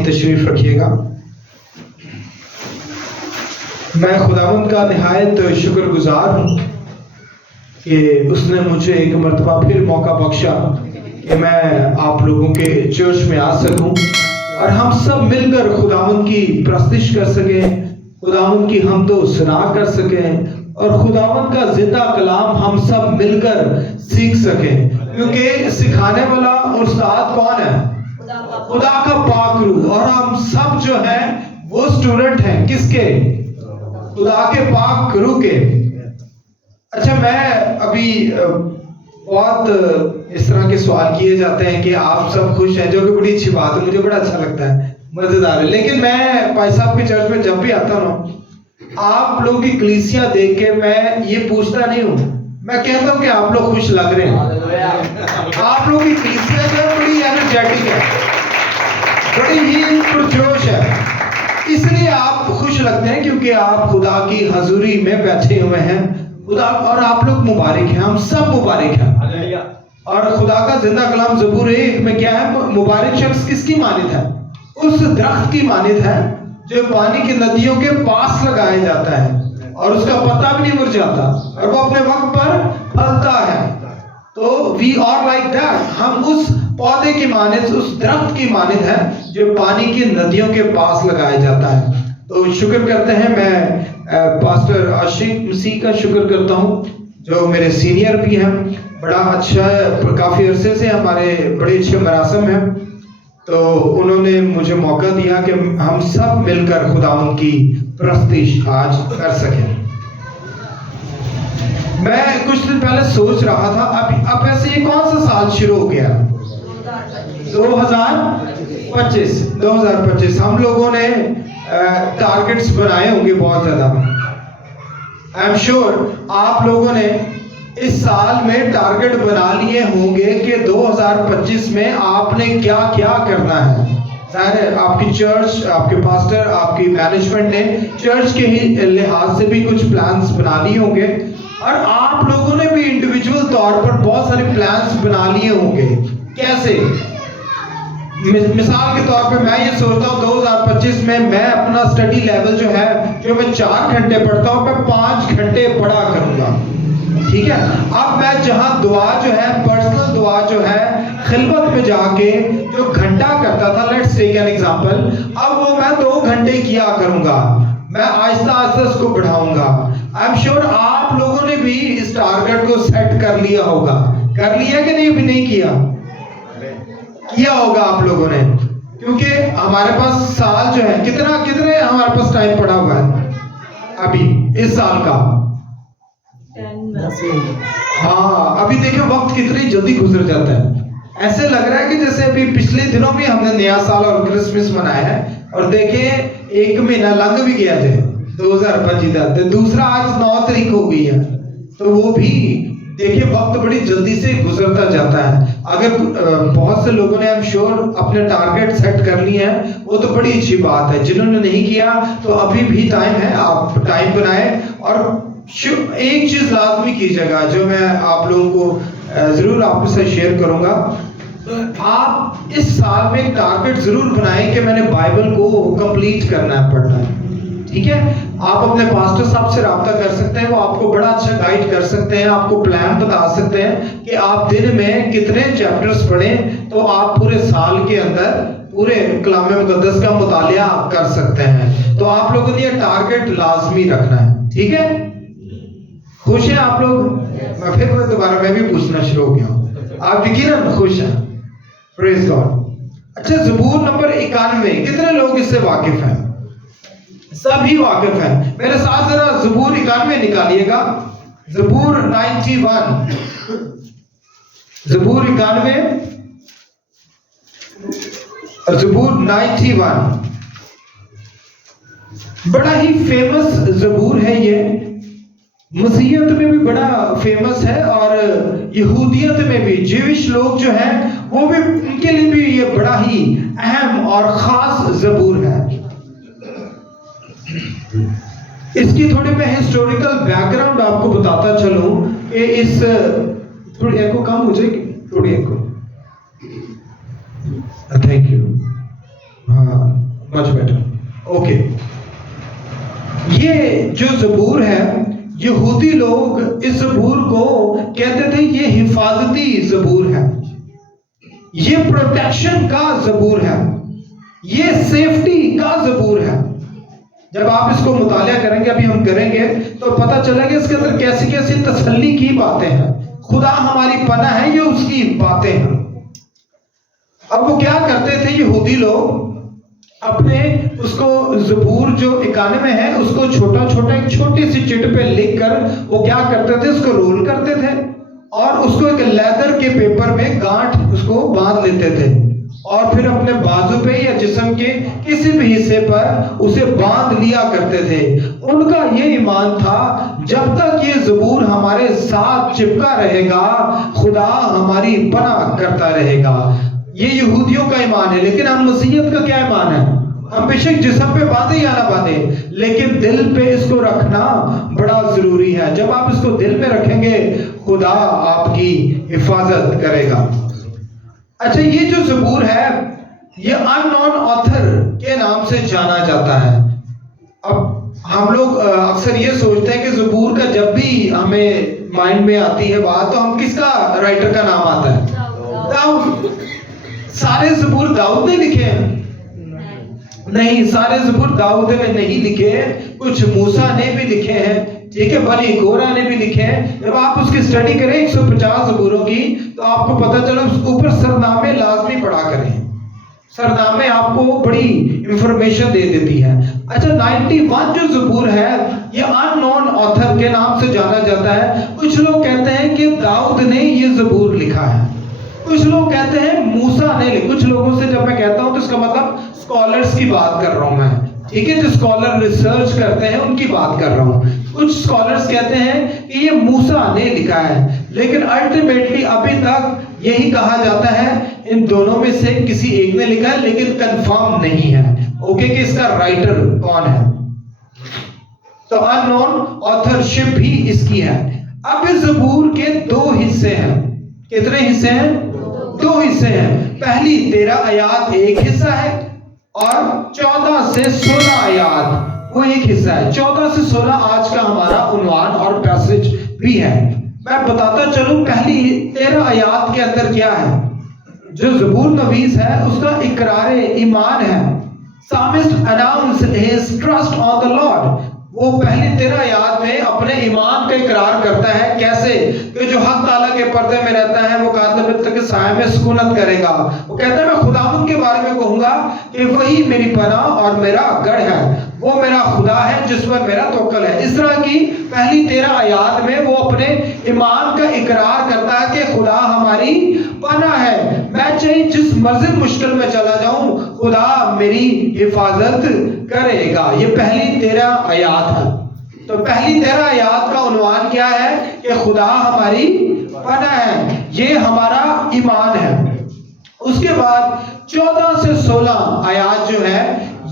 ساتھی تشریف رکھیے گا. میں خداوند کا نہایت شکر گزار ہوں کہ اس نے مجھے ایک مرتبہ پھر موقع بخشا کہ میں آپ لوگوں کے چرچ میں آ سکوں اور ہم سب مل کر خداوند کی پرستش کر سکیں, خداوند کی حمد و ثنا کر سکیں اور خداوند کا زندہ کلام ہم سب مل کر سیکھ سکیں, کیونکہ سکھانے والا استاد کون ہے؟ خدا کا پاک روح. اور ہم سب جو ہیں وہ اسٹوڈنٹ ہیں کس کے؟ خدا کے پاک روح کے. اچھا, میں ابھی بہت اس طرح کے سوال کیے جاتے ہیں کہ آپ سب خوش ہیں, جو کہ بڑی اچھی بات ہے, مجھے بڑا اچھا لگتا ہے, مزیدار ہے. لیکن میں بھائی صاحب کے چرچ میں جب بھی آتا ہوں آپ لوگ کی کلیسیا دیکھ کے میں یہ پوچھتا نہیں ہوں, میں کہتا ہوں کہ آپ لوگ خوش لگ رہے ہیں. آپ لوگ کی کلیسیا جو ہے بڑی انرجیٹک ہے, بڑی ہی پرجوش ہے, اس لیے آپ خوش لگتے ہیں کیونکہ آپ خدا کی حضوری میں بیٹھے ہوئے ہیں. خدا اور آپ لوگ مبارک ہیں, ہم سب مبارک ہیں. اور خدا کا زندہ کلام زبور 1 میں کیا ہے؟ مبارک شخص کس کی مانند ہے؟ اس درخت کی مانند ہے جو پانی کی ندیوں کے پاس لگایا جاتا ہے اور اس کا پتا بھی نہیں مر جاتا اور وہ اپنے وقت پر پھلتا ہے. تو we are like that, ہم اس پودے کی مانند, اس درخت کی مانند ہے جو پانی کی ندیوں کے پاس لگایا جاتا ہے. تو شکر کرتے ہیں, میں پاسٹر عاشق مسیح کا شکر کرتا ہوں جو میرے سینئر بھی ہیں, بڑا اچھا کافی عرصے سے ہمارے بڑے اچھے مراسم ہیں. تو انہوں نے مجھے موقع دیا کہ ہم سب مل کر خداوند کی پرستش آج کر سکیں. میں کچھ دن پہلے سوچ رہا تھا اب ایسے یہ کون سا سال شروع ہو گیا؟ 2025. ہم لوگوں نے ٹارگٹس بنائے ہوں گے بہت زیادہ. آئی ایم شیور آپ لوگوں نے اس سال میں ٹارگٹ بنا لیے ہوں گے کہ 2025 میں آپ نے کیا کیا کرنا ہے. ظاہر ہے آپ کی چرچ, آپ کے پاسٹر, آپ کی مینجمنٹ نے چرچ کے ہی لحاظ سے بھی کچھ پلانز بنا لیے ہوں گے اور آپ لوگوں نے بھی انڈیویجول طور پر بہت سارے پلانز بنا لیے ہوں گے. کیسے؟ مثال کے طور پہ میں یہ سوچتا ہوں 2025 میں میں اپنا سٹڈی لیول جو ہے, جو میں 4 گھنٹے پڑھتا ہوں, میں 5 گھنٹے پڑھا کروں گا. ٹھیک ہے. اب میں جہاں دعا جو ہے, پرسنل دعا جو ہے, خلوت میں جا کے جو گھنٹہ کرتا تھا, لیٹس ٹیک این ایگزامپل, اب وہ میں 2 گھنٹے کیا کروں گا. میں آہستہ آہستہ اس کو بڑھاؤں گا. آئی ایم شیور آپ لوگوں نے بھی اس ٹارگٹ کو سیٹ کر لیا ہوگا. کر لیا کہ نہیں؟ بھی نہیں کیا ہوگا آپ لوگوں نے, کیونکہ ہمارے پاس سال جو ہے کتنے ہمارے پاس ٹائم پڑا ہوا ہے ابھی اس سال کا؟ ہاں, ابھی دیکھیں وقت کتنی جلدی گزر جاتا ہے. ایسے لگ رہا ہے کہ جیسے ابھی پچھلے دنوں بھی ہم نے نیا سال اور کرسمس منایا ہے اور دیکھیں 1 مہینہ لنگ بھی گیا تھے 2025 کا, دوسرا آج 9 تاریخ ہو گئی ہے. تو وہ بھی دیکھیں وقت بڑی جلدی سے گزرتا جاتا ہے. اگر بہت سے لوگوں نے I'm sure اپنے ٹارگٹ سیٹ کر لیے ہیں, وہ تو بڑی اچھی بات ہے. جنہوں نے نہیں کیا تو ابھی بھی ٹائم ہے, آپ ٹائم بنائیں. اور ایک چیز لازمی کیجیے گا جو میں آپ لوگوں کو ضرور آپ کے ساتھ شیئر کروں گا, آپ اس سال میں ایک ٹارگٹ ضرور بنائیں کہ میں نے بائبل کو کمپلیٹ کرنا ہے, پڑھنا ہے. ٹھیک ہے. آپ اپنے پاسٹر صاحب سے رابطہ کر سکتے ہیں, وہ آپ کو بڑا اچھا گائیڈ کر سکتے ہیں, آپ کو پلان بتا سکتے ہیں کہ آپ دن میں کتنے چیپٹرز پڑھیں, تو آپ پورے سال کے اندر پورے کلام مقدس کا مطالعہ کر سکتے ہیں. تو آپ لوگوں نے یہ ٹارگٹ لازمی رکھنا ہے. ٹھیک ہے. خوش ہیں آپ لوگ؟ میں پھر دوبارہ میں بھی پوچھنا شروع ہو گیا ہوں. آپ یقیناً خوش ہیں. پریز گاڈ. اچھا, زبور نمبر 91 کتنے لوگ اس سے واقف ہیں؟ سبھی واقف ہیں. میرے ساتھ ذرا زبور 91 نکالیے گا. زبور 91, زبور 91 اور زبور 91 بڑا ہی فیمس زبور ہے. یہ مسیحیت میں بھی بڑا فیمس ہے اور یہودیت میں بھی, جیوش لوگ جو ہیں وہ بھی, ان کے لیے بھی یہ بڑا ہی اہم اور خاص زبور ہے. اس کی تھوڑی میں ہسٹوریکل بیک گراؤنڈ آپ کو بتاتا چلوں کہ اس, تھوڑی ایکو کم ہو جائے گی, تھوڑی ایکو, تھینک یو. ہاں, جو زبور ہے یہودی لوگ اس زبور کو کہتے تھے یہ حفاظتی زبور ہے، یہ پروٹیکشن کا زبور ہے، یہ سیفٹی کا زبور ہے۔ جب آپ اس کو مطالعہ کریں گے، ابھی ہم کریں گے، تو پتہ چلے گا اس کے اندر کیسی کیسی تسلی کی باتیں ہیں۔ خدا ہماری پناہ ہے، یہ اس کی باتیں ہیں۔ اب وہ کیا کرتے تھے یہودی لوگ، اپنے اس کو زبور جو 91 ہے اس کو چھوٹا چھوٹا ایک چھوٹی سی چٹ پہ لکھ کر وہ کیا کرتے تھے، اس کو رول کرتے تھے اور اس کو ایک لیدر کے پیپر میں گانٹھ اس کو باندھ لیتے تھے اور پھر اپنے بازو پہ یا جسم کے کسی بھی حصے پر اسے باندھ لیا کرتے تھے۔ ان کا یہ ایمان تھا جب تک یہ زبور ہمارے ساتھ چپکا رہے گا خدا ہماری پناہ کرتا رہے گا۔ یہ یہودیوں کا ایمان ہے، لیکن ہم مسیحیت کا کیا ایمان ہے؟ ہم بے شک جسم پہ باندھے یا نہ باندھے، لیکن دل پہ اس کو رکھنا بڑا ضروری ہے۔ جب آپ اس کو دل پہ رکھیں گے خدا آپ کی حفاظت کرے گا۔ اچھا، یہ جو زبور ہے یہ ان نون آتھر کے نام سے جانا جاتا ہے۔ اب ہم لوگ اکثر یہ سوچتے ہیں کہ زبور کا جب بھی ہمیں مائنڈ میں آتی ہے بات تو ہم کس کا رائٹر کا نام آتا ہے؟ داؤد۔ سارے زبور داؤد نے لکھے ہیں؟ نہیں، سارے زبور داؤد نے نہیں لکھے، کچھ موسیٰ نے بھی لکھے ہیں، ٹھیک ہے، بنی کورہ نے بھی لکھے ہیں۔ جب آپ اس کی سٹڈی کریں 150 زبوروں کی تو آپ کو پتہ چلا اس کے اوپر سرنامے لازمی پڑھا کریں، سرنامے آپ کو بڑی انفارمیشن دے دیتی ہے۔ اچھا، 91 جو زبور ہے یہ ان نون آتھر کے نام سے جانا جاتا ہے۔ کچھ لوگ کہتے ہیں کہ داؤد نے یہ زبور لکھا ہے، کچھ لوگ کہتے ہیں موسیٰ نے لکھا۔ کچھ لوگوں سے جب میں کہتا ہوں تو اس کا مطلب اسکالرز کی بات کر رہا ہوں میں، ٹھیک ہے، جو اسکالر ریسرچ کرتے ہیں ان کی بات کر رہا ہوں۔ کچھ اسکالرز کہتے ہیں کہ یہ موسیٰ نے لکھا ہے، لیکن الٹیمیٹلی ابھی تک یہی کہا جاتا ہے ان دونوں میں سے کسی ایک نے لکھا ہے، لیکن کنفرم نہیں ہے اوکے کہ اس کا رائٹر کون ہے۔ تو ان نون آتھر شپ بھی اس کی ہے۔ اب اس زبور کے 2 حصے ہیں۔ کتنے حصے ہیں؟ 2 حصے ہیں۔ پہلی 13 آیات ایک حصہ ہے اور 14 سے 16 آیات وہ ایک حصہ ہے۔ 14 سے 16 آج کا ہمارا عنوان اور پیسج بھی ہے۔ میں بتاتا چلوں پہلی 13 آیات کے اندر کیا ہے۔ جو زبور نویس ہے اس کا اقرار ایمان ہے۔ Psalmist announced his trust on the Lord۔ وہ پہلی 13 آیات میں اپنے ایمان کا اقرار کرتا ہے۔ کیسے؟ کہ جو حق تعالیٰ کے پردے میں رہتا ہے وہ قاتل کے سائے میں سکونت کرے گا۔ وہ کہتا ہے میں خداوند کے بارے میں کہوں گا کہ وہی میری پناہ اور میرا گڑھ ہے، وہ میرا خدا ہے جس پر میرا توکل ہے۔ اس طرح کی پہلی 13 آیات میں وہ اپنے ایمان کا اقرار کرتا ہے کہ خدا ہماری پناہ ہے، میں چاہے جس مرضی مشکل میں چلا جاؤں خدا میری حفاظت کرے گا۔ یہ پہلی 13 آیات ہے۔ تو پہلی 13 آیات کا عنوان کیا ہے کہ خدا ہماری پناہ ہے، یہ ہمارا ایمان ہے۔ اس کے بعد 14 سے 16 آیات جو ہے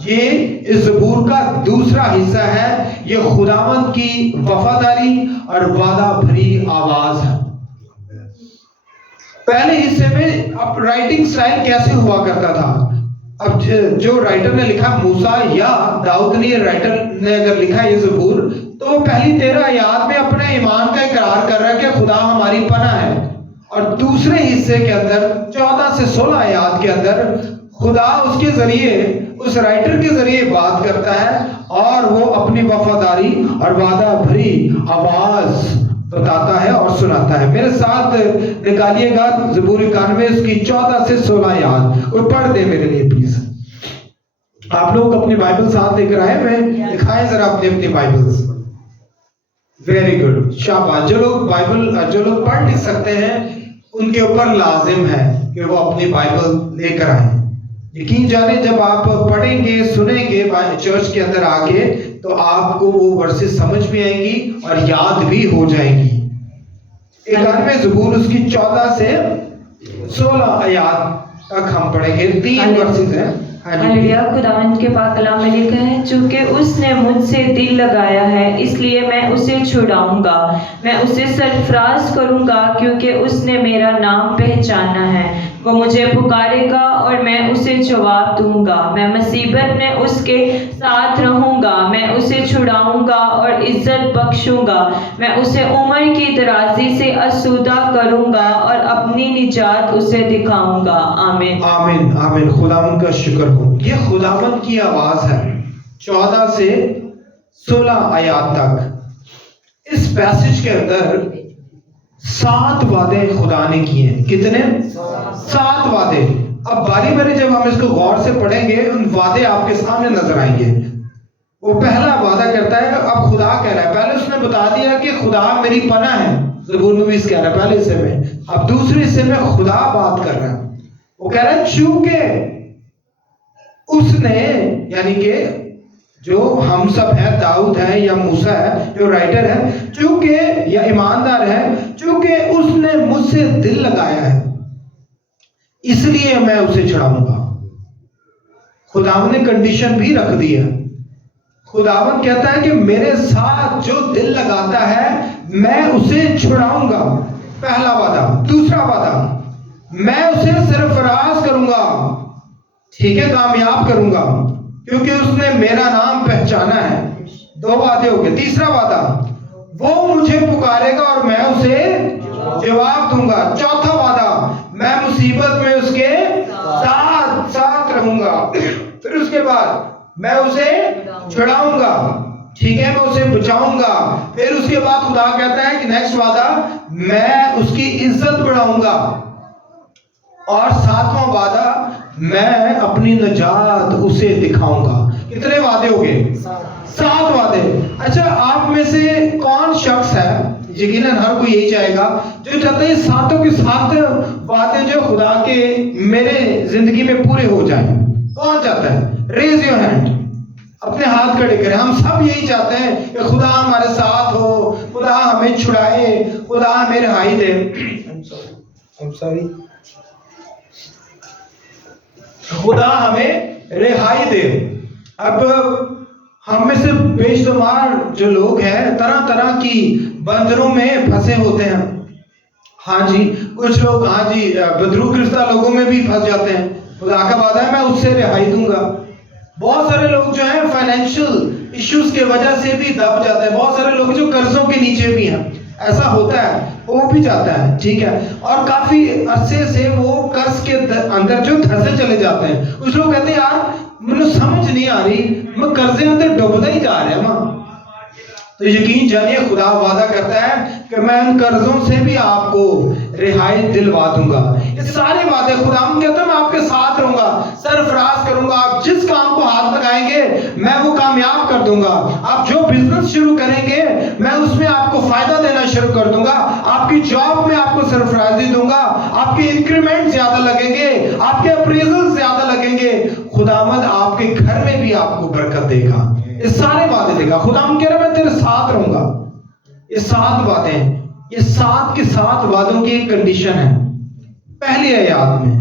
یہ اس زبور کا دوسرا حصہ ہے۔ یہ خداوند کی وفاداری اور وعدہ بھری آواز ہے۔ پہلے حصے میں اب رائٹنگ سٹائل کیسے ہوا کرتا تھا؟ اب جو رائٹر نے لکھا موسیٰ یا داؤد نے، رائٹر نے اگر لکھا یہ زبور تو وہ پہلی 13 آیات میں اپنے ایمان کا اقرار کر رہا ہے کہ خدا ہماری پناہ ہے، اور دوسرے حصے کے اندر 14 سے 16 آیات کے اندر خدا اس کے ذریعے، اس رائٹر کے ذریعے بات کرتا ہے اور وہ اپنی وفاداری اور وعدہ بھری آواز بتاتا ہے اور سناتا ہے۔ میرے ساتھ نکالیے گا زبور 91 اس کی 14 سے 16 آیات، وہ پڑھ دیں میرے لیے پلیز۔ آپ لوگ اپنی بائبل ساتھ لے کر آئے ہوئے، دکھائیں ذرا اپنی بائبلز۔ ویری گڈ، شاباش۔ جو لوگ پڑھ لکھ سکتے ہیں ان کے اوپر لازم ہے کہ وہ اپنی بائبل لے کر آئیں۔ یقین جانیں جب آپ پڑھیں گے سنیں گے چرچ کے اندر آگے تو آپ کو وہ ورسز سمجھ بھی آئیں گی اور یاد بھی ہو جائیں گی۔ 91 زبور اس کی 14 سے 16 آیات تک ہم پڑھیں گے، 3 ورسز ہیں۔ ہلیلویا۔ خداوند کے پاک کلام میں لکھا ہے، چونکہ اس نے مجھ سے دل لگایا ہے اس لیے میں اسے چھڑاؤں گا، میں اسے سرفراز کروں گا کیونکہ اس نے میرا نام پہچانا ہے۔ وہ مجھے پکارے گا اور میں اسے جواب دوں گا. میں مصیبت میں اس کے ساتھ رہوں گا. میں اسے چھڑاؤں گا اور عزت بخشوں گا. میں اسے عمر کی درازی سے آسودہ کروں گا اور اپنی نجات اسے دکھاؤں گا. آمین. آمین آمین. خداوند کا شکر ہو. یہ خداوند کی آواز ہے 14 سے 16 آیات تک. اس پیسج کے اندر 7 وعدے خدا نے کیے ہیں. کتنے؟ 7 وعدے. اب باری باری جب ہم اس کو غور سے پڑھیں گے ان وعدے آپ کے سامنے نظر آئیں گے. وہ پہلا وعدہ کرتا ہے. اب خدا کہہ رہا ہے, پہلے اس نے بتا دیا کہ خدا میری پناہ ہے, زبور میں بھی اس کہہ رہا ہے پہلے حصے میں. اب دوسرے حصے میں خدا بات کر رہا ہے. وہ کہہ رہا ہے چونکہ اس نے, یعنی کہ جو ہم سب ہیں, داؤد ہے یا موسیٰ ہے جو رائٹر ہے, چونکہ یا ایماندار ہے, چونکہ اس نے مجھ سے دل لگایا ہے اس لیے میں اسے چھڑاؤں گا. خداوند نے کنڈیشن بھی رکھ دی ہے. خداوند کہتا ہے کہ میرے ساتھ جو دل لگاتا ہے میں اسے چھڑاؤں گا. پہلا وعدہ. دوسرا وعدہ, میں اسے سرفراز کروں گا. ٹھیک ہے, کامیاب کروں گا کیونکہ اس نے میرا نام پہچانا ہے. 2 وعدے ہو گئے. تیسرا وعدہ, وہ مجھے پکارے گا اور میں اسے جواب دوں گا. چوتھا وعدہ, میں مصیبت میں اس کے ساتھ رہوں گا. پھر اس کے بعد میں اسے چھڑاؤں گا. ٹھیک ہے, میں اسے بچاؤں گا. پھر اس کے بعد خدا کہتا ہے کہ نیکسٹ وعدہ, میں اس کی عزت بڑھاؤں گا. اور 7واں وعدہ, میں اپنی نجات اسے دکھاؤں گا. کتنے وعدے ہو گئے؟ 7 وعدے. اچھا, آپ میں سے کون شخص ہے, یقیناً ہر کوئی یہی چاہے گا, جو چاہتا ہے 7 کے 7 وعدے جو خدا کے میرے زندگی میں پورے ہو جائیں؟ کون چاہتا ہے؟ ریز یور ہینڈ, اپنے ہاتھ کھڑے کریں. ہم سب یہی چاہتے ہیں کہ خدا ہمارے ساتھ ہو, خدا ہمیں چھڑائے, خدا ہمیں رہائی دے. خدا ہمیں رہائی دے. اب ہم میں سے بے شمار جو لوگ ہیں طرح طرح کی بندروں میں پھنسے ہوتے ہیں. ہاں جی, کچھ لوگ ہاں جی بدرو گرفتہ لوگوں میں بھی پھنس جاتے ہیں. خدا کا وعدہ ہے میں اس سے رہائی دوں گا. بہت سارے لوگ جو ہیں فائنینشل ایشوز کی وجہ سے بھی دب جاتے ہیں. بہت سارے لوگ جو قرضوں کے نیچے بھی ہیں, ایسا ہوتا ہے, وہ بھی جاتا ہے. ٹھیک ہے, اور کافی عرصے سے وہ قرض کے اندر جو دھسے چلے جاتے ہیں. کچھ لوگ کہتے ہیں یار مجھے سمجھ نہیں آ رہی, میں قرضے اندر ڈوبتا ہی جا رہا ہوں. تو یقین جانیے خدا وعدہ کرتا ہے کہ میں ان قرضوں سے بھی آپ کو رہائی دلوا دوں گا. یہ سارے وعدے خدا کہتا ہے میں آپ کے ساتھ رہوں گا, سرفراز کروں گا. آپ جس کام کو ہاتھ لگائیں گے میں وہ کامیاب کر دوں گا. آپ جو بزنس شروع کریں گے میں اس میں آپ کو فائدہ دینا شروع کر دوں گا. آپ کی جاب میں آپ کو سرفرازی دوں گا. آپ کے انکریمنٹ زیادہ لگیں گے, آپ کے اپریزل زیادہ لگیں گے. خداوند آپ کے گھر میں بھی آپ کو برکت دے گا. یہ سارے وعدے دے گا. خداوند کہہ رہا ہے میں تیرے ساتھ رہوں گا. یہ 7 وعدے ہیں. یہ 7 کے 7 وعدوں کی ایک کنڈیشن ہے. پہلی آیات میں,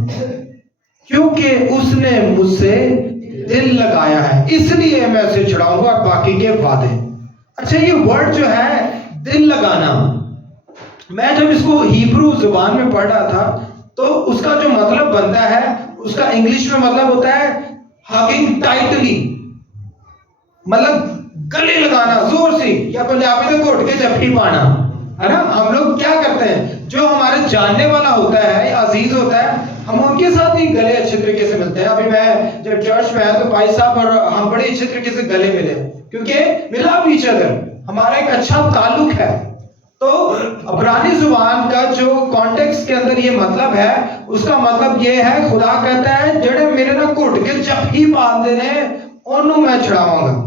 کیونکہ اس نے مجھ سے دل لگایا ہے اس لیے میں اسے چھڑاؤں گا. اور باقی کے وعدے. اچھا, یہ ورڈ جو ہے دل لگانا, میں جب اس کو ہیبرو زبان میں پڑھ رہا تھا تو اس کا جو مطلب بنتا ہے اس کا انگلش میں مطلب ہوتا ہے ہگنگ ٹائٹلی, مطلب گلے لگانا زور سے, یا پنجابی میں گھٹ کے جپھی پانا ہے نا. ہم لوگ کیا کرتے ہیں, جو ہمارے جاننے والا ہوتا ہے یا عزیز ہوتا ہے ہم ان کے ساتھ ہی گلے اچھے طریقے سے ملتے ہیں. ابھی میں جب چرچ میں آیا تو بھائی صاحب اور ہم بڑے اچھے طریقے سے گلے ملے کیونکہ ملا ایچ ادر, ہمارا ایک اچھا تعلق ہے. تو عبرانی زبان کا جو کانٹیکسٹ کے اندر یہ مطلب ہے, اس کا مطلب یہ ہے خدا کہتا ہے جڑے میرے نہ گھٹ کے جپھی باندھ نے انہوں میں چھڑاواں گا.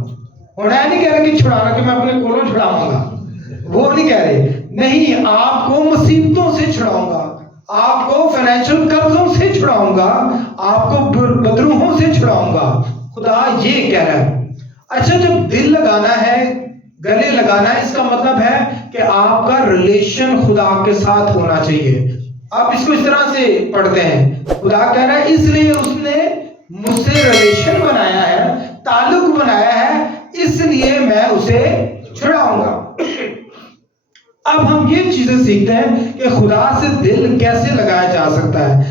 اور نہیں کہہ رہے کہ چھڑانا کہ میں اپنے کولوں چھڑاواں گا, وہ نہیں کہہ رہے. نہیں, آپ کو مصیبتوں سے چھڑاؤں گا, آپ کو فائنینشل قرضوں سے چھڑاؤں گا, آپ کو بدروہوں سے چھڑاؤں گا. خدا یہ کہہ رہا ہے. اچھا, جب دل لگانا ہے, گلے لگانا ہے, اس کا مطلب ہے کہ آپ کا ریلیشن خدا کے ساتھ ہونا چاہیے. آپ اس کو اس طرح سے پڑھتے ہیں, خدا کہہ رہا ہے اس لیے اس نے مجھ سے ریلیشن بنایا ہے, تعلق بنایا ہے, اس لیے میں اسے چھڑاؤں گا. اب ہم یہ چیزیں سیکھتے ہیں کہ خدا سے دل کیسے لگایا جا سکتا ہے.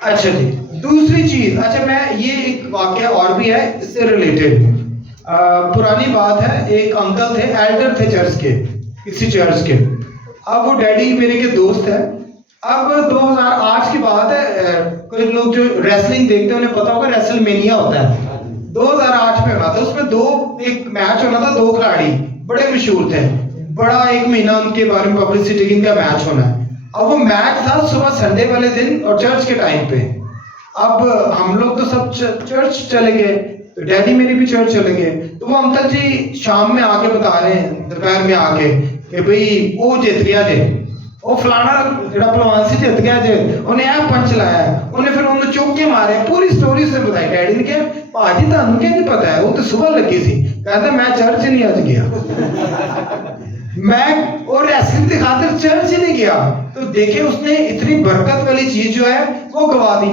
اچھا جی، دوسری چیز، اچھا میں یہ ایک واقعہ اور بھی ہے اس سے ریلیٹڈ، پرانی بات ہے، ایک انکل تھے، ایلڈر تھے چرچ کے، کسی چرچ کے، اب وہ ڈیڈی میرے کے دوست ہے، اب 2008 کی بات ہے، کوئی لوگ جو ریسلنگ دیکھتے ہیں انہیں پتا ہوگا ریسل مینیا ہوتا ہے، 2008 میں ہونا تھا، اس میں ایک میچ ہونا تھا، 2 کھلاڑی بڑے مشہور تھے، بڑا 1 مہینہ ان کے بارے میں پبلسٹی ان کا میچ ہونا ہے، اب وہ میچ تھا صبح سنڈے والے دن اور چرچ کے ٹائم پہ، اب ہم لوگ تو سب چرچ چلے گئے، تو ڈیڈی میری بھی چرچ چلے گئے، تو وہ انکل جی شام میں آ کے بتا رہے ہیں، دوپہر میں آ کے کہ بھئی وہ جیت گیا جے، وہ فلانا جڑا پلوان سے جیت گیا جے، انہیں ایپ پنچ لایا ہے، انہیں پھر انہوں چوکے مارے، پوری سٹوری سے بتائی، ڈیڈی نے کہا پاجی تانوں کیا نہیں پتا ہے، وہ تو صبح لگی تھی، کہتا میں چرچ نہیں آج گیا، میں اور ریسلنگ کی خاطر چرچ ہی نہیں گیا، تو دیکھیں اس نے اتنی برکت والی چیز جو ہے وہ گوا دی،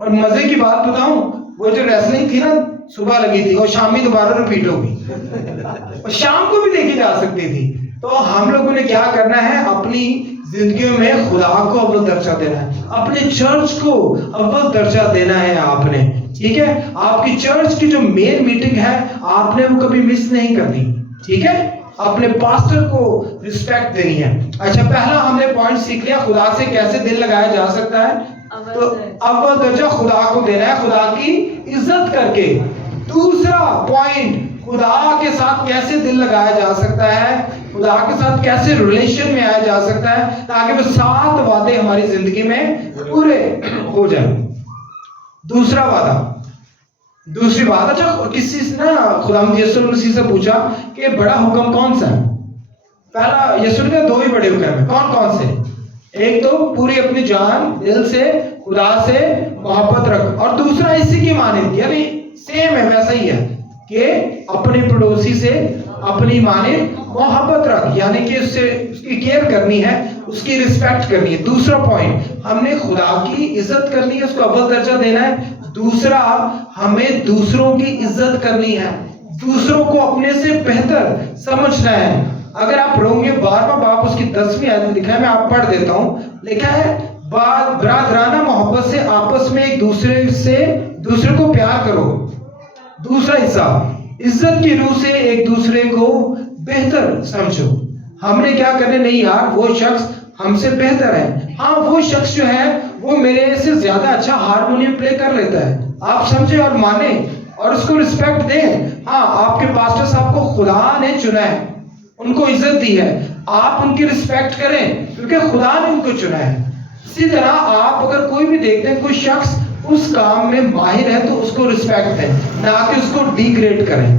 اور مزے کی بات بتاؤں، وہ جو ریسلنگ تھی نا صبح لگی تھی اور شامی دوبارہ ریپیٹ ہوگی، اور شام کو بھی دیکھی جا سکتی تھی، تو ہم لوگوں نے کیا کرنا ہے، اپنی زندگیوں میں خدا کو اول درجہ دینا ہے، اپنے چرچ کو اول درجہ دینا ہے آپ نے، ٹھیک ہے، آپ کی چرچ کی جو مین میٹنگ ہے آپ نے وہ کبھی مس نہیں کرنی، ٹھیک ہے، اپنے پاسٹر کو رسپیکٹ دینی ہے۔ اچھا پہلا ہم نے پوائنٹ سیکھ لیا خدا سے کیسے دل لگایا جا سکتا ہے، تو اول درجہ خدا کو دینا ہے، خدا کی عزت کر کے۔ دوسرا پوائنٹ، خدا کے ساتھ کیسے دل لگایا جا سکتا ہے، خدا کے ساتھ کیسے ریلیشن میں آیا جا سکتا ہے تاکہ وہ 7 وعدے ہماری زندگی میں پورے ہو جائیں۔ دوسرا وعدہ، دوسری بات، اچھا کسی سے نا خداوند یسوع مسیح سے پوچھا کہ بڑا حکم کون سا ہے؟ پہلا یسوع نے 2 ہی بڑے حکم ہیں، کون کون سے؟ ایک تو پوری اپنی جان دل سے خدا سے محبت رکھ، اور دوسرا اسی کی مانند، یعنی سیم ہے، ویسا ہی ہے کہ اپنے پڑوسی سے اپنی مانند محبت رکھ، یعنی کہ اس سے اس کی کیئر کرنی ہے، اس کی رسپیکٹ کرنی ہے۔ دوسرا پوائنٹ، ہم نے خدا کی عزت کرنی ہے، اس کو اول درجہ دینا ہے۔ دوسرا، ہمیں دوسروں کی عزت کرنی ہے، دوسروں کو اپنے سے بہتر سمجھنا ہے۔ اگر آپ پڑھو گے 12واں باب اس کی 10ویں آیت میں لکھا ہے، میں آپ پڑھ دیتا ہوں، لکھا ہے برادرانہ محبت سے آپس میں ایک دوسرے کو پیار کرو۔ دوسرا حصہ، عزت کی روح سے ایک دوسرے کو بہتر سمجھو۔ ہم نے کیا کرنے، نہیں یار وہ شخص ہم سے بہتر ہے، ہاں وہ شخص جو ہے وہ میرے سے زیادہ اچھا ہارمونیم پلے کر لیتا ہے، آپ سمجھیں اور مانیں اور اس کو رسپیکٹ دیں۔ ہاں آپ کے پاسٹر صاحب کو خدا نے چنا ہے، ان کو عزت دی ہے، آپ ان کی رسپیکٹ کریں کیونکہ خدا نے ان کو چنا ہے۔ اسی طرح آپ اگر کوئی بھی دیکھتے ہیں کوئی شخص اس کام میں ماہر ہے تو اس کو رسپیکٹ دیں، نہ کہ اس کو ڈی گریڈ کریں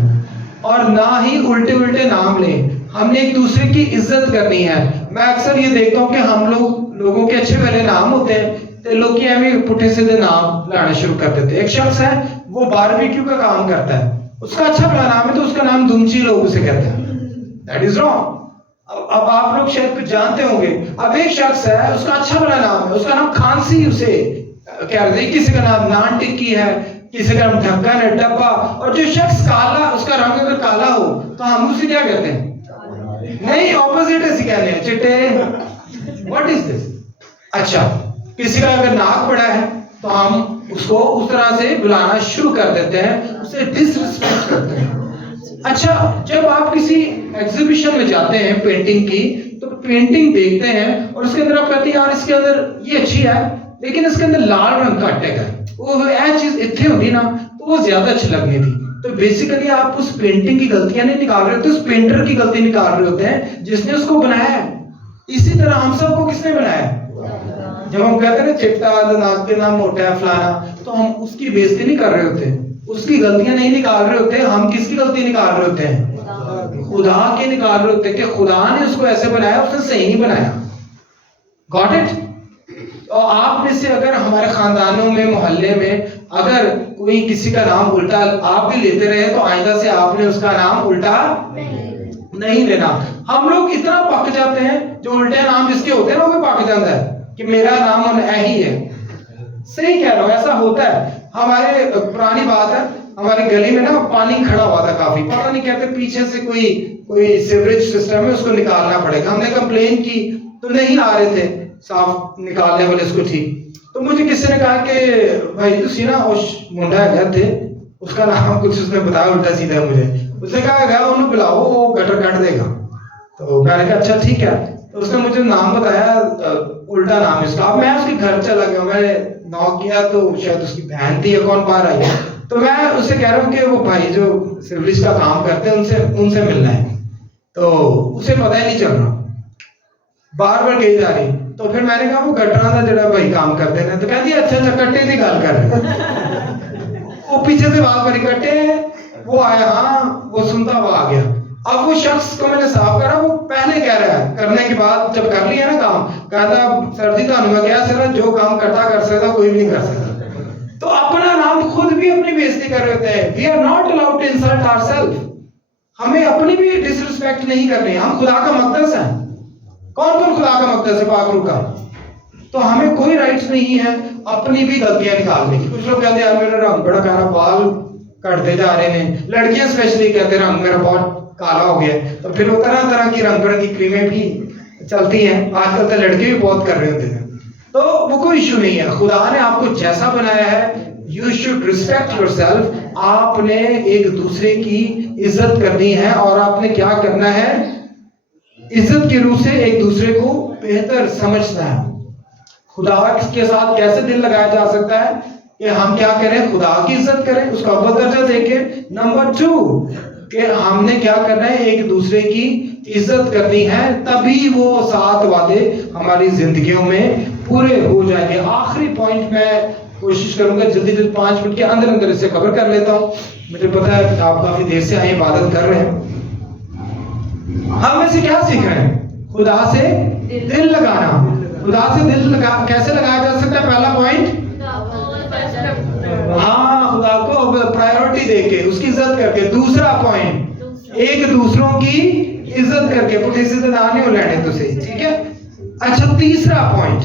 اور نہ ہی الٹے نام لیں۔ ہم نے ایک دوسرے کی عزت کرنی ہے۔ میں اکثر یہ دیکھتا ہوں کہ ہم لوگوں کے اچھے پہلے نام ہوتے ہیں تو لوگ کی ہمیں پٹھے سیدھے نام لانا شروع کر دیتے ہیں۔ ایک شخص ہے وہ باربیکیو کا کام کرتا ہے، اس کا اچھا بڑا نام ہے تو اس کا نام دمچی لوگ اسے کہتے ہیں، دیٹ از رانگ۔ اب آپ لوگ شاید کچھ جانتے ہوں گے، اب ایک شخص ہے اس کا اچھا بڑا نام ہے، اس کا نام کھانسی اسے کیا کہتے ہیں، کسی کا نام نان ٹکی ہے، کسی کا نام ڈھکن ہے، ڈبا، اور جو شخص کالا، اس کا رنگ اگر کالا ہو تو ہم اسے کیا کہتے ہیں؟ نہیں، اپوزٹ اسے کہتے ہیں چٹے۔ واٹ از دس؟ اچھا کسی کا اگر ناک بڑا ہے تو ہم اس کو اس طرح سے بلانا شروع کر دیتے ہیں، اسے ڈس ریسپیکٹ کرتے ہیں۔ اچھا جب آپ کسی ایگزیبیشن میں جاتے ہیں پینٹنگ کی تو پینٹنگ دیکھتے ہیں اور اس کے اندر آپ کہتے ہیں یار اس کے اندر یہ اچھی ہے لیکن اس کے اندر لال رنگ کا ٹیگ ہے، وہ یہ چیز اتنے ہوتی نا تو وہ زیادہ اچھی لگنی تھی۔ تو بیسیکلی آپ اس پینٹنگ کی غلطیاں نہیں نکال رہے ہوتے، اس پینٹر کی غلطی نکال رہے ہوتے ہیں جس نے اس کو بنایا ہے۔ اسی طرح ہم سب کو کس نے بنایا ہے؟ جب ہم کہتے ہیں چٹا ناک کے نام موٹا ہے فلانا، تو ہم اس کی بےزتی نہیں کر رہے ہوتے، اس کی غلطیاں نہیں نکال رہے ہوتے، ہم کس کی غلطی نکال رہے ہوتے ہیں؟ خدا کے نکال رہے ہوتے ہیں کہ خدا نے اس کو ایسے بنایا، اس نے صحیح نہیں بنایا۔ Got it? اور آپ میں سے اگر ہمارے خاندانوں میں محلے میں اگر کوئی کسی کا نام الٹا آپ بھی لیتے رہے تو آئندہ سے آپ نے اس کا نام الٹا نہیں لینا۔ ہم لوگ اتنا پک جاتے ہیں، جو الٹے نام جس کے ہوتے ہیں وہ بھی پک جاتا ہے کہ میرا نام ہی ہے۔ صحیح کہہ رہا ہوں، ایسا ہوتا ہے۔ ہمارے پرانی بات ہے، ہماری گلی میں نا پانی کھڑا ہوا تھا کافی، پتہ نہیں کہتے پیچھے سے کوئی سیوریج سسٹم ہے، اس کو نکالنا پڑے گا۔ ہم نے کمپلین کی تو نہیں آ رہے تھے صاف نکالنے والے اس کو ٹھیک، تو مجھے کسی نے کہا کہ بھائی تسی نا اس منڈا ہے تھے, اس کا نام کچھ اس نے بتایا الٹا سیدھا مجھے, اس نے کہا گیا انہوں بلاؤ وہ گٹر کٹ دے گا. تو میں نے کہا اچھا ٹھیک ہے. تو اس نے مجھے نام بتایا الٹا نام اس کا. اب میں اس کے گھر چلا گیا, میں نے ناک کیا تو شاید اس کی بہن تھی یا کون باہر آئی. تو میں اس سے کہہ رہا ہوں کہ وہ بھائی جو سیولس کا کام کرتے ہیں ان سے ملنا ہے. تو اسے پتہ ہی نہیں چل رہا, بار بار کہی جا رہی. تو پھر میں نے کہا وہ گٹراں دا جڑا بھائی کام کرتے ہیں. تو کہتی اچھا اچھا کٹے دی گل کر رہے. وہ پیچھے سے بات کری کٹے, وہ آیا, ہاں وہ سنتا وہ آ گیا. اب وہ شخص کو میں نے صاف کرا, وہ پہلے کہہ رہا ہے کرنے کے بعد جب کر لیا نا کام, کہتا سر جی تانوں میں کہا سر جو کام کرتا کر سکتا کوئی بھی نہیں کر سکتا. تو اپنا نام خود بھی اپنی بےزتی کر رہے ہوتے ہیں. We are not allowed to insult our self. ہمیں اپنی بھی ڈس ریسپیکٹ نہیں کرنی. ہم خدا کا مقدس ہیں. کون کون خدا کا مقدس ہے؟ پاک روح کا. تو ہمیں کوئی رائٹس نہیں ہے اپنی بھی غلطیاں نکالنے کی. کچھ لوگ کہتے ہیں یار میرا رنگ بڑا پیارا, بال کٹتے جا رہے ہیں. لڑکیاں اسپیشلی کہتے ہیں رنگ میرا بہت کالا ہو گیا. تو پھر وہ طرح طرح کی رنگ برنگی کریمیں بھی چلتی ہیں. آج کل تو لڑکے بھی بہت کر رہے ہوتے ہیں. تو وہ کوئی ایشو نہیں ہے. خدا نے آپ کو جیسا بنایا ہے, you should respect your self. آپ نے ایک دوسرے کی عزت کرنی ہے, اور آپ نے کیا کرنا ہے, عزت کی روح سے ایک دوسرے کو بہتر سمجھنا ہے. خدا کے ساتھ کیسے دل لگایا جا سکتا ہے کہ ہم کیا کریں, خدا کی عزت کریں, اس کا اول درجہ دیکھیں. نمبر 2 کہ ہم نے کیا کرنا ہے, ایک دوسرے کی عزت کرنی ہے, تبھی وہ 7 وعدے ہماری زندگیوں میں پورے ہو جائیں گے. آخری پوائنٹ میں کوشش کروں گا جلدی جلدی 5 منٹ کے اندر اسے کور کر لیتا ہوں. مجھے پتا ہے آپ کافی دیر سے آئے عبادت کر رہے ہیں. ہم اسے کیا سیکھ رہے ہیں؟ خدا سے دل لگانا. خدا سے دل کیسے لگایا جا سکتا ہے؟ پہلا پوائنٹ, ہاں خدا کو پرائیورٹی دے کے, اس کی عزت کر کے. دوسرا پوائنٹ, ایک دوسروں کی عزت کر کے. پولیس سے نہیں ہو لینے تو صحیح, ٹھیک ہے. اچھا تیسرا پوائنٹ,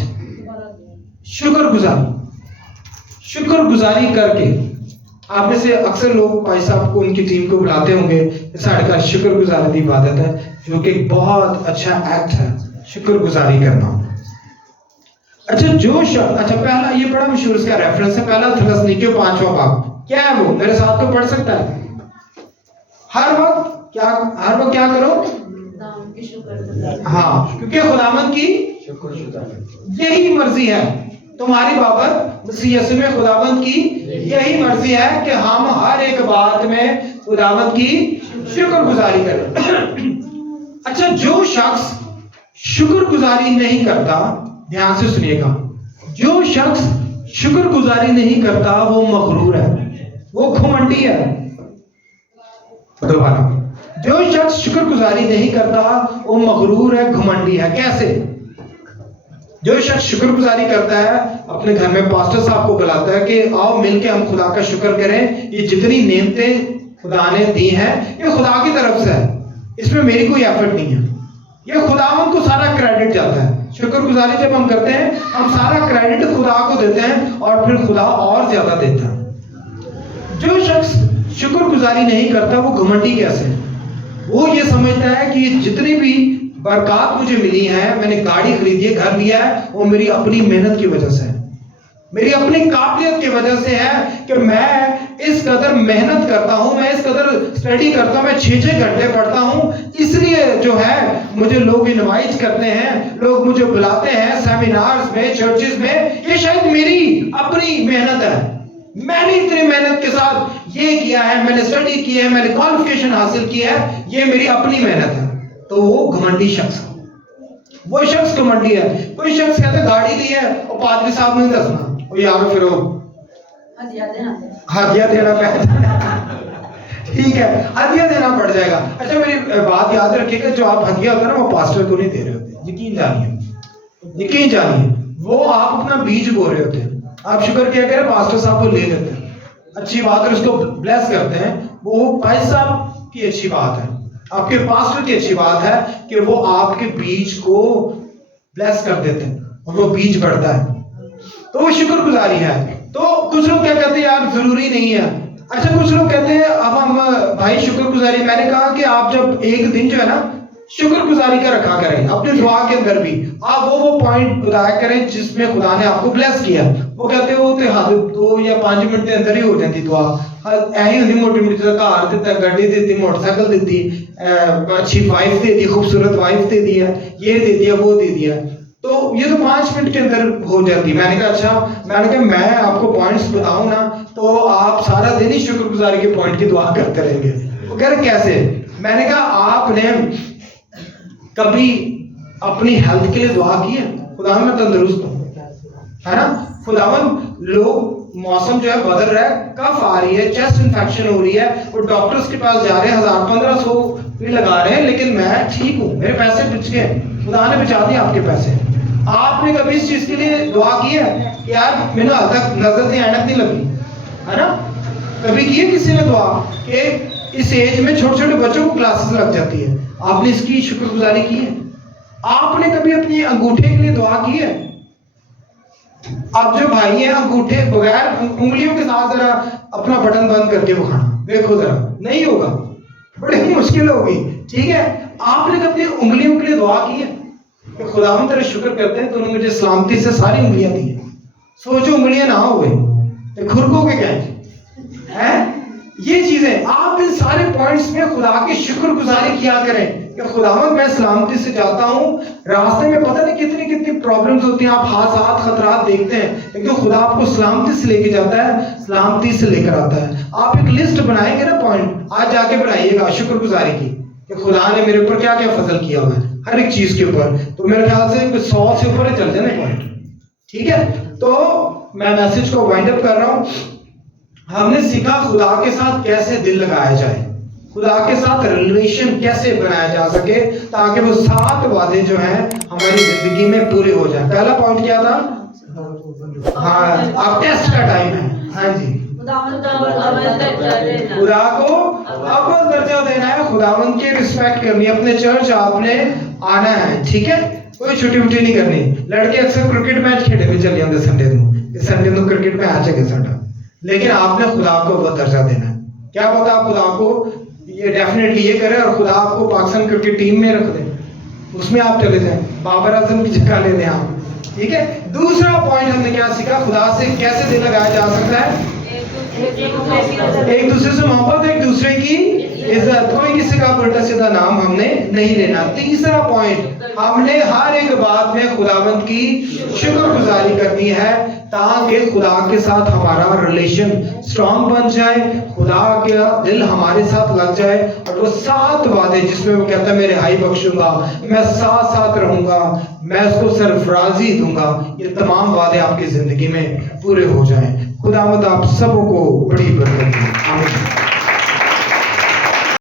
شکر گزاری. شکر گزاری کر کے. آپ میں سے اکثر لوگ بھائی صاحب کو ان کی ٹیم کو بلاتے ہوں گے, ساڑھے کا شکر گزاری کی عبادت ہے, جو کہ بہت اچھا ایکٹ ہے شکر گزاری کرنا. اچھا جو اچھا پہلا, یہ بڑا مشہور اس کا ریفرنس ہے, پہلا تھسلونیکیوں 5واں باب. کیا ہے وہ؟ میرے ساتھ کو پڑھ سکتا ہے؟ ہر وقت کیا کرو؟ ہاں, کیونکہ خداوند کی یہی مرضی ہے تمہاری بابت مسیح یسوع میں. خداوند کی یہی مرضی ہے کہ ہم ہر ایک بات میں خداوند کی شکر گزاری کریں. اچھا جو شخص شکر گزاری نہیں کرتا, دھیان سے سنیے گا, جو شخص شکر گزاری نہیں کرتا وہ مغرور ہے, وہ گھمنڈی ہے. دوبارہ, جو شخص شکر گزاری نہیں کرتا وہ مغرور ہے, گھمنڈی ہے. کیسے؟ جو شخص شکر گزاری کرتا ہے اپنے گھر میں پاسٹر صاحب کو بلاتا ہے کہ آؤ مل کے ہم خدا کا شکر کریں, یہ جتنی نعمتیں خدا نے دی ہیں یہ خدا کی طرف سے ہے, اس میں میری کوئی ایفرٹ نہیں ہے, یہ خداوند کو سارا کریڈٹ جاتا ہے. شکر گزاری جب ہم کرتے ہیں ہم سارا کریڈٹ خدا کو دیتے ہیں, اور پھر خدا اور زیادہ دیتا ہے. جو شخص شکر گزاری نہیں کرتا وہ گھمنڈی کیسے؟ وہ یہ سمجھتا ہے کہ یہ جتنی بھی برکات مجھے ملی ہے, میں نے گاڑی خریدی ہے, گھر لیا ہے, وہ میری اپنی محنت کی وجہ سے ہے, میری اپنی قابلیت کی وجہ سے ہے کہ میں اس قدر محنت کرتا ہوں, میں اس قدر اسٹڈی کرتا ہوں, میں 6 گھنٹے پڑھتا ہوں, اس لیے جو ہے مجھے لوگ انوائٹ کرتے ہیں, لوگ مجھے بلاتے ہیں سیمینارز میں, چرچز میں. یہ شاید میری اپنی محنت ہے, میں نے اتنی محنت کے ساتھ یہ کیا ہے, میں نے اسٹڈی کی ہے, میں نے کوالیفیکیشن حاصل کی ہے, یہ میری اپنی محنت ہے. تو وہ گھمنڈی شخص, وہ شخص گھمنڈی ہے. کوئی شخص کہتا ہے گاڑی دی ہے اور پادری صاحب نے دسنا, وہ یارو پھر ہدیہ دینا ٹھیک ہے, ہدیہ دینا پڑ جائے گا. اچھا میری بات یاد رکھیے گا, جو آپ ہدیہ ہوتا ہے نا وہ پاسٹر کو نہیں دے رہے ہوتے, یقین جانیے, وہ آپ اپنا بیج بو رہے ہوتے ہیں. آپ شکر کیا کریں, پاسٹر صاحب کو لے لیتے ہیں, اچھی بات ہے, اس کو بلیس کرتے ہیں, وہ بھائی صاحب کی اچھی بات ہے, آپ کے پاسٹر کی اچھی بات ہے کہ وہ آپ کے بیج کو بلیس کر دیتے ہیں اور وہ بیج بڑھتا ہے, تو وہ شکر گزاری ہے. تو کچھ لوگ کیا کہتے ہیں یار ضروری نہیں ہے. اچھا کچھ لوگ کہتے ہیں اب ہم بھائی شکر گزاری, میں نے کہا کہ آپ جب ایک دن جو ہے نا شکر گزاری کا رکھا کریں اپنے دعا کے اندر بھی. آپ وہ پوائنٹ بتایا کریں جس میں خدا نے آپ کو بلیس کیا. وہ کہتے ہیں وہ تو 2 یا 5 منٹ کے اندر ہی ہو جاتی دعا. ایسی ہوتی موٹی موٹی گھر دیتا گاڑی دیتی موٹر سائیکل دیتی اچھی وائف دے دی خوبصورت وائف دے دی ہے یہ دے دیا وہ دے دیا. تو یہ تو 5 منٹ کے اندر ہو جاتی. میں نے کہا اچھا میں نے کہا میں آپ کو پوائنٹس بتاؤں نا تو آپ سارا دن ہی شکر گزاری کے پوائنٹ کی دعا کرتے رہیں گے. وہ کہہ رہے کیسے؟ میں نے کہا آپ نے کبھی اپنی ہیلتھ کے لیے دعا کی ہے؟ خدا میں تندرست ہوں ہے نا. خداون لوگ موسم جو ہے بدل رہا ہے کف آ رہی ہے چیسٹ انفیکشن ہو رہی ہے اور ڈاکٹرز کے پاس جا رہے ہیں 1000-1500 بھی لگا رہے ہیں لیکن میں ٹھیک ہوں میرے پیسے بچ گئے. خدا نے بچا دیا آپ کے پیسے. آپ نے کبھی اس چیز کے لیے دعا کی ہے کہ یار میرے حال تک نظر سے اینک نہیں لگی ہے نا؟ کبھی کی ہے کسی نے دعا کہ اس ایج میں چھوٹے چھوٹے بچوں کو کلاسز لگ جاتی ہے آپ نے اس کی شکر گزاری کی ہے؟ آپ نے کبھی اپنی انگوٹھے کے لیے دعا کی ہے؟ اب جو بھائی ہیں انگوٹھے بغیر انگلیوں کے ساتھ ذرا اپنا بٹن بند کر کے بکھانا دیکھو ذرا نہیں ہوگا بڑی مشکل ہوگی. ٹھیک ہے آپ نے اپنی انگلیوں کے لیے دعا کی ہے کہ خداوند تیرا شکر کرتے ہیں تو نے مجھے سلامتی سے ساری انگلیاں دی ہیں. سوچو انگلیاں نہ ہوئے تو کھرکو کے کیا ہے یہ چیزیں. آپ ان سارے پوائنٹس میں خدا کی شکر گزاری کیا کریں کہ خداوند میں سلامتی سے جاتا ہوں. راستے میں پتہ نہیں کتنی کتنی پرابلمز ہوتی ہیں آپ حادثات خطرات دیکھتے ہیں لیکن خدا آپ کو سلامتی سے لے کے جاتا ہے سلامتی سے لے کر آتا ہے. آپ ایک لسٹ بنائیں گے نا پوائنٹ آج جا کے بنائیے گا شکر گزاری کی کہ خدا نے میرے اوپر کیا کیا فضل کیا ہوا ہے ہر ایک چیز کے اوپر. تو میرے خیال سے 100 سے اوپر چل جانے پوائنٹ. ٹھیک ہے تو میں میسج کو وائنڈ اپ کر رہا ہوں. ہم نے سیکھا خدا کے ساتھ کیسے دل لگایا جائے خدا کے ساتھ ریلیشن کیسے بنایا جا سکے تاکہ وہ 7 وعدے جو ہیں ہماری زندگی میں پورے ہو جائیں. پہلا پوائنٹ کیا تھا؟ ہاں اب ٹیسٹ کا ٹائم ہے. ہاں جی خدا کو اول درجہ دینا ہے خداوند کی رسپیکٹ کرنی ہے. اپنے چرچ آپ نے آنا ہے. ٹھیک ہے کوئی چھٹی وٹی نہیں کرنی. لڑکے اکثر کرکٹ میچ کھیلے ہوئے چلے جاتے سنڈے کو کرکٹ میں آ جائے گا ساڈا لیکن آپ نے خدا کو اول درجہ دینا ہے. کیا پتا آپ خدا کو یہ ڈیفینیٹلی یہ کرے اور خدا آپ کو پاکستان کرکٹ ٹیم میں رکھ دے اس میں آپ چلے جائیں بابر اعظم کی جگہ لے لیں آپ. ٹھیک ہے دوسرا پوائنٹ ہم نے کیا سیکھا خدا سے کیسے دل لگایا جا سکتا ہے ایک دوسرے سے محبت ایک دوسرے کی عزت. کوئی کسی کا الٹا سیدھا نام ہم نے نہیں لینا. تیسرا پوائنٹ ہم نے ہر ایک بات میں خداوند کی شکر گزاری کرنی ہے تاکہ خدا کے ساتھ ہمارا ریلیشن اسٹرانگ بن جائے خدا کا دل ہمارے ساتھ لگ جائے اور وہ 7 وعدے جس میں وہ کہتا ہے میں رہائی بخشوں گا میں ساتھ ساتھ رہوں گا میں اس کو سرفرازی دوں گا. یہ تمام وعدے آپ کی زندگی میں پورے ہو جائیں. خداوند آپ سبوں کو بڑی برکت دے. آمین.